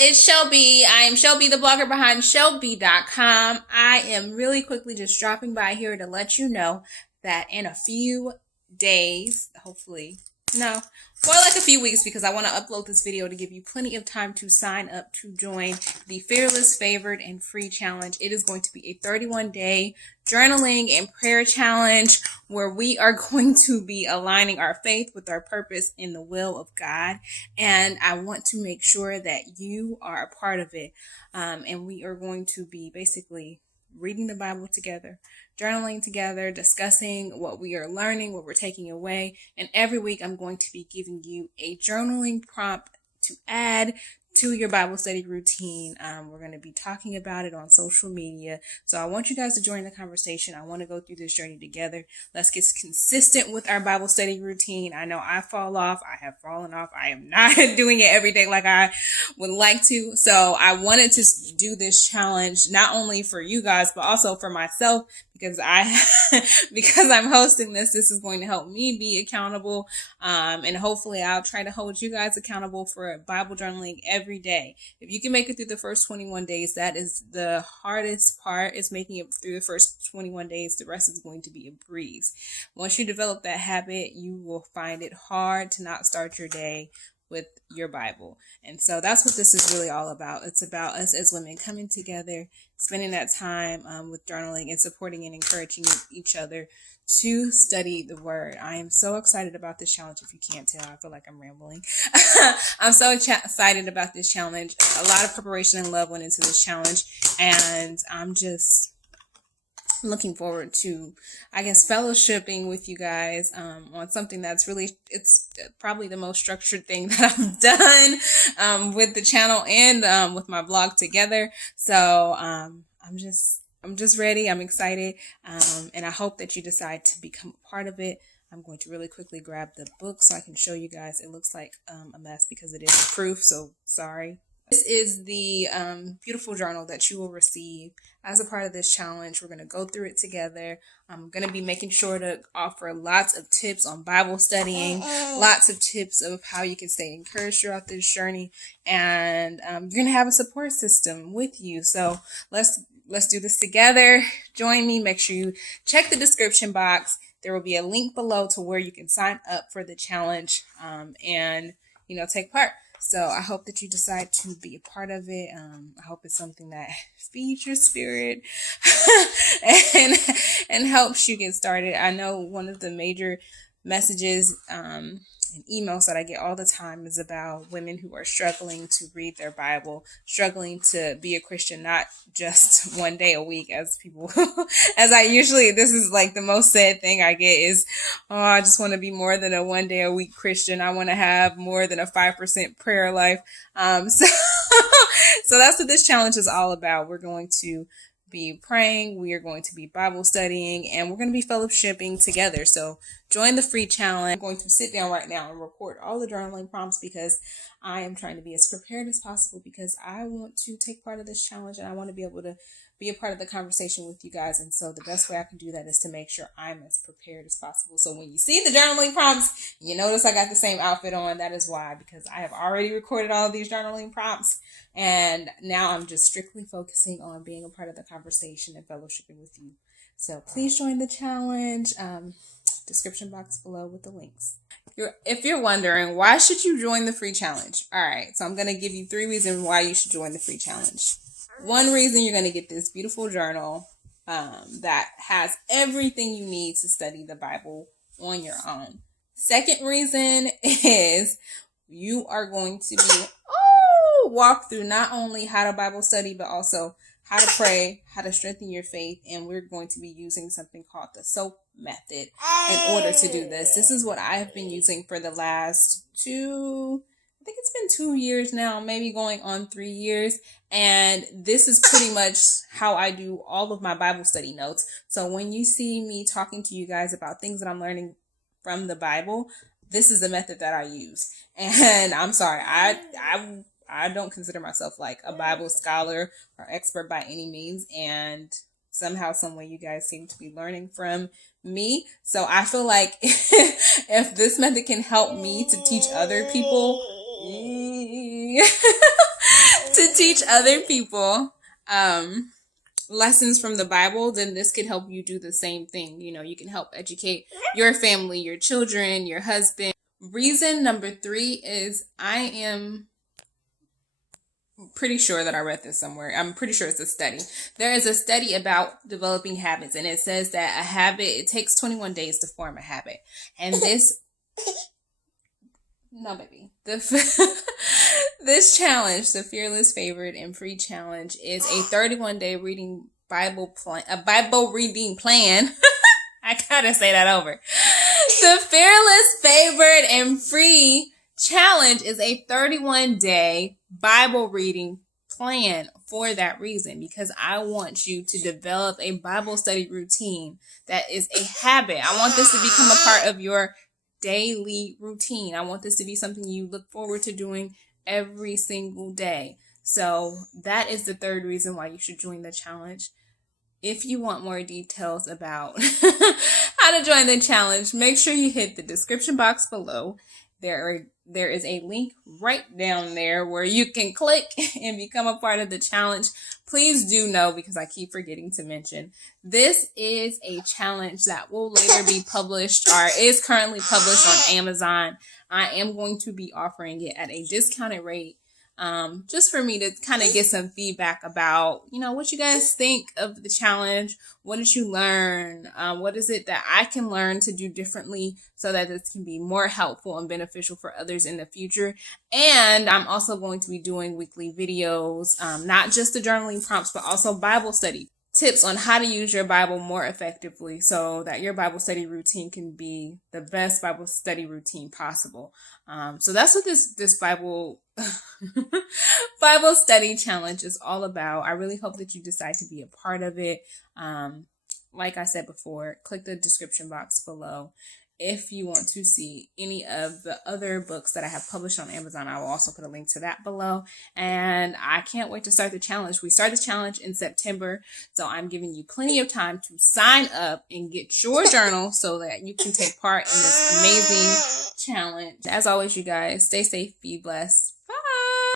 It's Chellbee. I am Chellbee, the blogger behind Chellbee.com. I am really quickly just dropping by here to let you know that in a few days, hopefully, no, more like a few weeks, because I want to upload this video to give you plenty of time to sign up to join the Fearless, Favored, and Free Challenge. It is going to be a 31-day journaling and prayer challenge where we are going to be aligning our faith with our purpose in the will of God. And I want to make sure that you are a part of it. And we are going to be basically reading the Bible together, journaling together, discussing what we are learning, what we're taking away. And every week I'm going to be giving you a journaling prompt to add to your Bible study routine. We're going to be talking about it on social media. So I want you guys to join the conversation. I want to go through this journey together. Let's get consistent with our Bible study routine. I know I fall off. I have fallen off. I am not doing it every day like I would like to. So I wanted to do this challenge not only for you guys, but also for myself, because because I'm hosting this is going to help me be accountable. And hopefully I'll try to hold you guys accountable for Bible journaling every day. If you can make it through the first 21 days, that is the hardest part, is making it through the first 21 days. The rest is going to be a breeze. Once you develop that habit, you will find it hard to not start your day with your Bible. And so that's what this is really all about. It's about us as women coming together, spending that time with journaling and supporting and encouraging each other to study the word. I am so excited about this challenge. If you can't tell, I feel like I'm rambling. I'm so excited about this challenge. A lot of preparation and love went into this challenge, and I'm just looking forward to, I guess, fellowshipping with you guys on something that's really, it's probably the most structured thing that I've done with the channel and with my blog together. So I'm just ready. I'm excited, and I hope that you decide to become a part of it. I'm going to really quickly grab the book so I can show you guys. It looks like a mess because it is proof, so sorry. This is the beautiful journal that you will receive as a part of this challenge. We're going to go through it together. I'm going to be making sure to offer lots of tips on Bible studying, lots of tips of how you can stay encouraged throughout this journey. And you're going to have a support system with you. So let's do this together. Join me. Make sure you check the description box. There will be a link below to where you can sign up for the challenge and, take part. So I hope that you decide to be a part of it. I hope it's something that feeds your spirit and helps you get started. I know one of the major messages and emails that I get all the time is about women who are struggling to read their Bible, struggling to be a Christian, not just one day a week as people, this is like the most said thing I get is, oh, I just want to be more than a one day a week Christian. I want to have more than a 5% prayer life. So that's what this challenge is all about. We're going to be praying, we are going to be Bible studying, and we're going to be fellowshipping together. So join the free challenge. I'm going to sit down right now and record all the journaling prompts because I am trying to be as prepared as possible, because I want to take part of this challenge and I want to be able to be a part of the conversation with you guys. And so the best way I can do that is to make sure I'm as prepared as possible. So when you see the journaling prompts, you notice I got the same outfit on. That is why, because I have already recorded all of these journaling prompts. And now I'm just strictly focusing on being a part of the conversation and fellowshipping with you. So please join the challenge. Description box below with the links. If you're wondering, why should you join the free challenge? All right, so I'm going to give you 3 reasons why you should join the free challenge. One reason, you're going to get this beautiful journal that has everything you need to study the Bible on your own. Second reason is you are going to be walk through not only how to Bible study, but also how to pray, how to strengthen your faith. And we're going to be using something called the SOAP method in order to do this. This is what I have been using for the last I think it's been 2 years now, maybe going on 3 years. And this is pretty much how I do all of my Bible study notes. So when you see me talking to you guys about things that I'm learning from the Bible, this is the method that I use. And I'm sorry, I don't consider myself like a Bible scholar or expert by any means. And somehow, some way, you guys seem to be learning from me. So I feel like if this method can help me to teach other people, to teach other people lessons from the Bible, then this could help you do the same thing. You know, you can help educate your family, your children, your husband. Reason number 3 is I am pretty sure that I read this somewhere. I'm pretty sure it's a study. There is a study about developing habits, and it says that a habit, it takes 21 days to form a habit. And this, no baby, this challenge, the Fearless, Favored, and Free Challenge, is a 31-day Bible reading plan. I gotta say that over. The Fearless, Favored, and Free Challenge is a 31-day Bible reading plan for that reason, because I want you to develop a Bible study routine that is a habit. I want this to become a part of your daily routine. I want this to be something you look forward to doing every single day. So that is the 3rd reason why you should join the challenge. If you want more details about how to join the challenge, make sure you hit the description box below. There is a link right down there where you can click and become a part of the challenge. Please do know, because I keep forgetting to mention, this is a challenge that will later be published, or is currently published on Amazon. I am going to be offering it at a discounted rate, just for me to kind of get some feedback about, you know, what you guys think of the challenge. What did you learn? What is it that I can learn to do differently so that this can be more helpful and beneficial for others in the future? And I'm also going to be doing weekly videos, not just the journaling prompts, but also Bible study tips on how to use your Bible more effectively so that your Bible study routine can be the best Bible study routine possible. So that's what this Bible study challenge is all about. I really hope that you decide to be a part of it. Like I said before, click the description box below. If you want to see any of the other books that I have published on Amazon, I will also put a link to that below. And I can't wait to start the challenge. We start the challenge in September, so I'm giving you plenty of time to sign up and get your journal so that you can take part in this amazing challenge. As always, you guys, stay safe, be blessed.